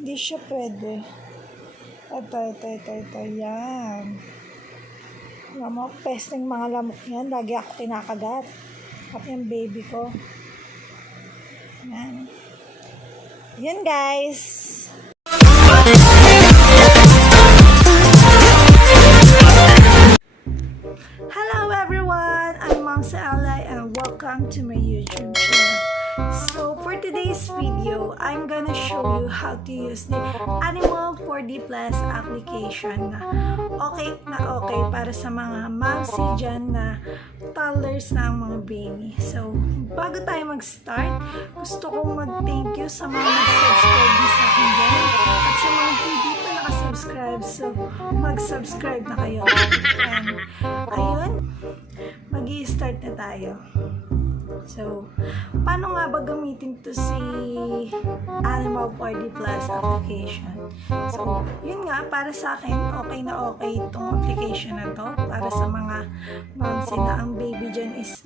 Hindi siya pwede. Ito. Yan. Alam mo, pesting mga lamok yan. Lagi ako kinakagat. Pati yung baby ko. Yan. Yan, guys. Hello, everyone. I'm Momsis and welcome to my YouTube channel. So, for today's video, I'm gonna show you how to use the Animal 4D Plus application na okay para sa mga momsy dyan na toddlers na ang mga baby. So, bago tayo mag-start, gusto kong mag-thank you sa mga nag-subscribe sa akin dyan at sa mga hindi pa nakasubscribe. So, mag-subscribe na kayo. And, ayun, mag-i-start na tayo. So, paano nga ba gamitin to si Animal 4D Plus application? So, yun nga, para sa akin, okay na okay itong application na to. Para sa mga momsy na ang baby dyan is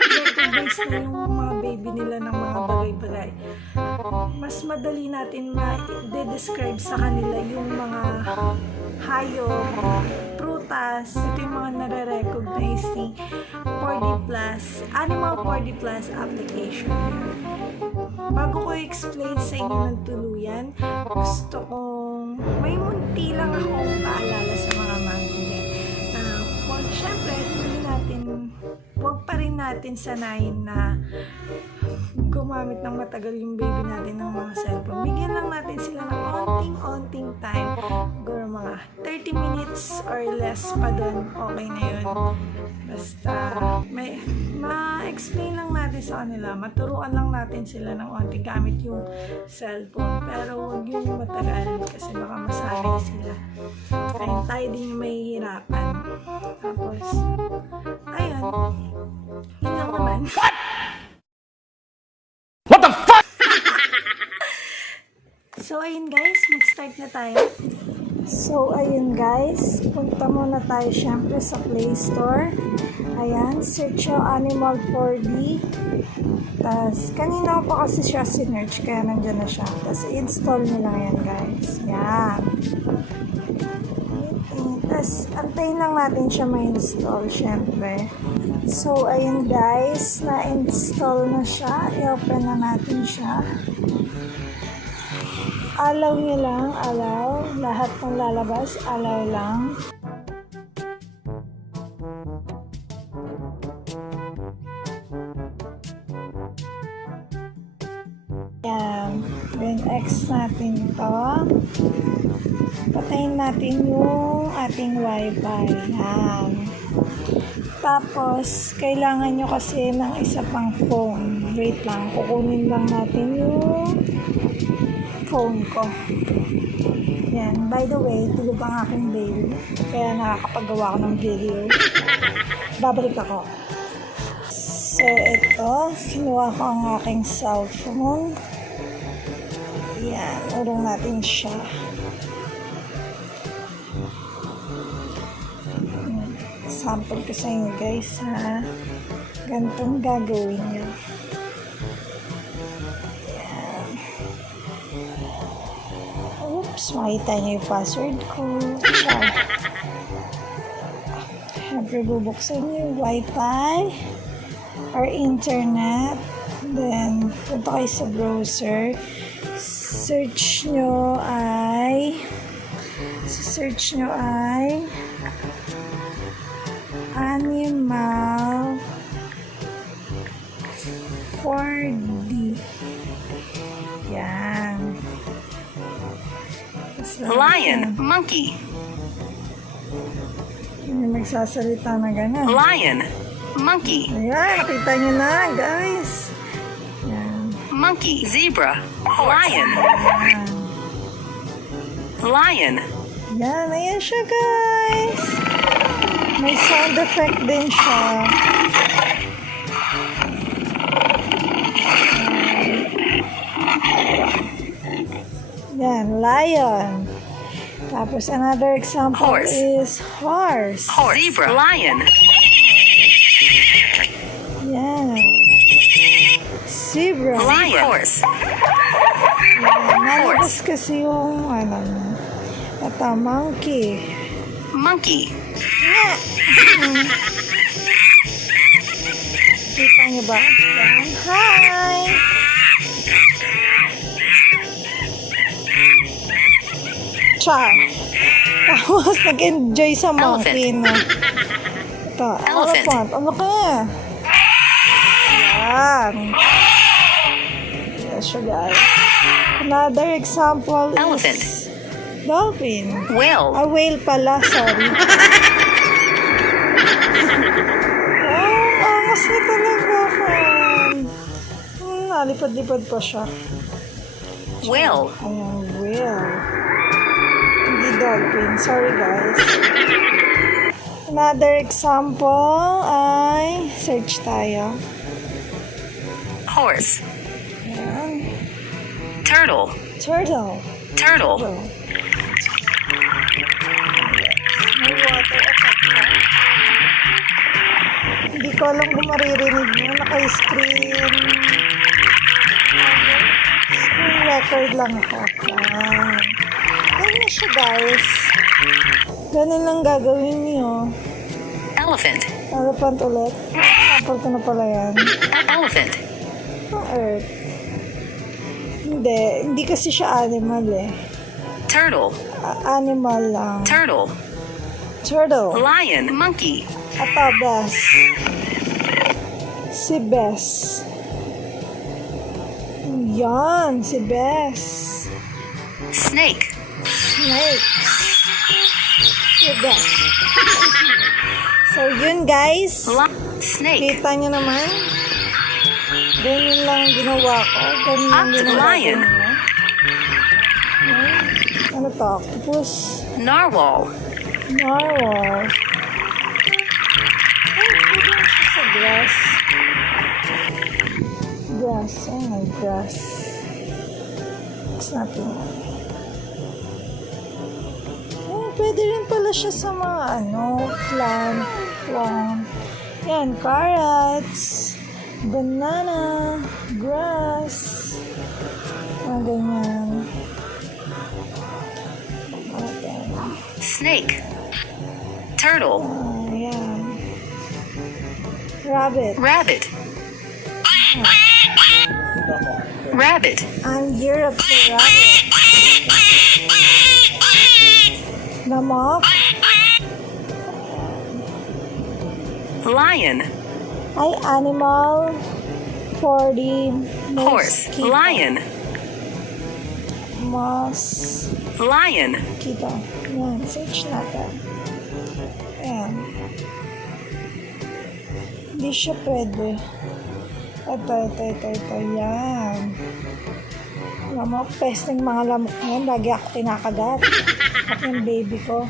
recognize na yung mga baby nila ng mga bagay-bagay. Mas madali natin ma-describe sa kanila yung mga hayop, prutas. Ito yung mga nare-recognize ni 4D Plus, Animal 4D Plus application. Bago ko i-explain sa inyo ng tuluyan, gusto kong may munti lang akong paalala sa mga momsy dyan. Siyempre, huwag pa rin natin sanayin na gumamit ng matagal yung baby natin ng mga cellphone. Bigyan lang natin sila ng onting time. Siguro mga 30 minutes or less pa doon. Okay na yun. Basta, ma-explain lang natin sa kanila. Maturuan lang natin sila ng onting gamit yung cellphone. Pero huwag yun yung matagal kasi baka masanay sila. Kaya tayo din yung mahihirapan. Tapos, ayun. Yun lang naman. What the fuck? So, ayun guys, mag-start na tayo. So, ayun guys, punta muna tayo syempre sa Play Store. Ayan, search yung Animal 4D. Tapos, kanina ko pa kasi siya sinerch, kaya nandyan na siya. Tapos, install nyo lang yan guys. Yan. Tapos, antayin lang natin siya ma-install syempre. So, ayun guys, na-install na siya. I-open na natin siya. Allow nyo lang, allow. Lahat ng lalabas, allow lang. Yan. Then, X natin ito. Patayin natin yung ating wifi. Yan. Tapos, kailangan nyo kasi ng isa pang phone. Wait lang, kukunin lang natin yung phone ko. Yan. By the way, tulog ang aking baby. Kaya nakakapagawa ko ng video. Babalik ako. So, ito. Kinuha ko ang aking cellphone. Yan. Urong natin siya. Sample ko sa inyo guys ha. Ganitong gagawin nyo. Yan. Oops, makita nyo yung password ko. Siyempre bubuksan nyo yung wifi or internet. Then, punta kayo sa browser. Search nyo ay Animal 4D. Yan. Lion, monkey. Yung nagsasalita na gano'n. Lion, monkey. Ayan, nakita nyo na, guys. Yan. Monkey, zebra, lion. Yan. Lion. Yan, ayan siya, guys. May sound effect din siya. Yan, lion. Tapos another example Horse. is horse. Zebra, lion. Yan. Zebra. Lion. Horse. Nalabas kasi yung, ito, monkey. Monkey. Kita niyo ba? Yan. Hi! Char. Tapos, nag-enjoy sa monkey, no? Ito, elephant. Ano kaya? Yan. Yes, siya, guys. Another example Elephant. is dolphin. Whale. A whale pala, sorry. Angas na talaga ako. Nalipad-lipad pa siya. Whale. Ayan, whale. Hindi dolphin. Sorry, guys. Another example ay search tayo. Horse. Ayan. Turtle. Turtle. Turtle. May water effect pa. Hindi ko alam kung maririnig nyo. Naka-screen. Screen record lang ako. Yan na siya, guys. Ganun lang gagawin nyo. Elephant. Elephant ulit. Sample ko na pala yan. Elephant. Ang earth. Hindi kasi siya animal eh. Turtle. Animal lang. Turtle. Turtle. Lion. Monkey. Ito, Bess. Si Bess. Yan, si Bess. Snake. Snake. Si Bess. So, yun guys. Snake. Kita nyo naman. Ganyan lang ginawa ko. Ganyan lang ginawa Lion. ko. Ano to? Octopus? Narwhal. Narwhal. Ay, pwede na siya sa grass. Grass. Ay, grass. It's nothing. Ay, pwede rin pala siya sa mga plant. Yan, carrots, banana, grass, mga ganyan. Snake. Turtle. Yan. Rabbit. Rabbit. Rabbit. Ang year of the rabbit. Lamok. Lion. Ay, animal for the Horse. mosquito. Lion. Lion. Lion. Kita. Yan, search natin. Ayan. Hindi siya pwede. Ito. Yan. Lamok. Pesting mga lamok yan. Lagi ako kinakagat. At yung baby ko.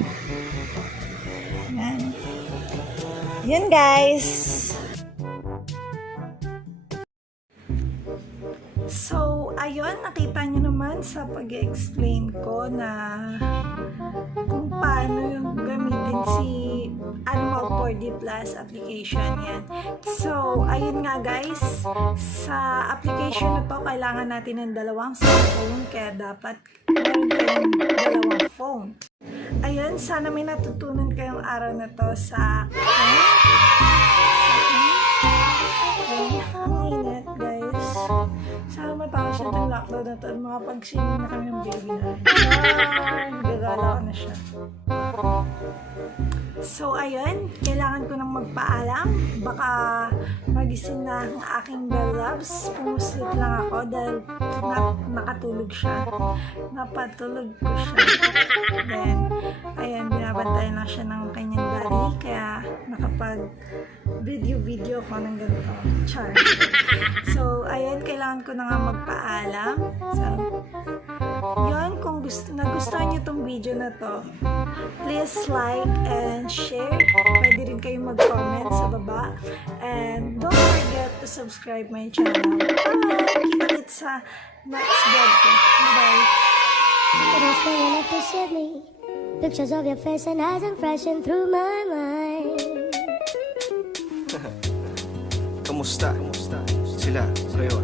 Yan. Yun, guys. So, ayun, nakita nyo naman sa pag-explain ko na kung paano yung gamitin si Animal 4D Plus application yan. So, ayun nga guys, sa application na to, kailangan natin ng dalawang cellphone, kaya dapat meron kayong dalawang phone. Ayun, sana may natutunan kayong araw na to sa ang init, guys. Sana matapos na itong lockdown na ito at makapag-singin na kami ng baby na. Gagala ko na siya. So, ayun. Kailangan ko nang magpaalam. Baka magising na ang aking bell loves. Pumuslit lang ako dahil nakatulog siya. Napatulog ko siya. Then, ayun, binabantayan lang siya ng kanyang daddy. Kaya, nakapag-video ko ng ganito. Char. So, ayun, kailangan ko na nga magpaalam. So, yun, kung nagustuhan nyo tong video na to, please like and share. Pwede rin kayong mag-comment sa baba. And don't forget to subscribe my channel. Bye! Kita-kits sa next vlog ko. Bye-bye! It is staring up to Sydney. Pictures of your face and eyes and flashing through my mind. Kamusta? Sila, kayo,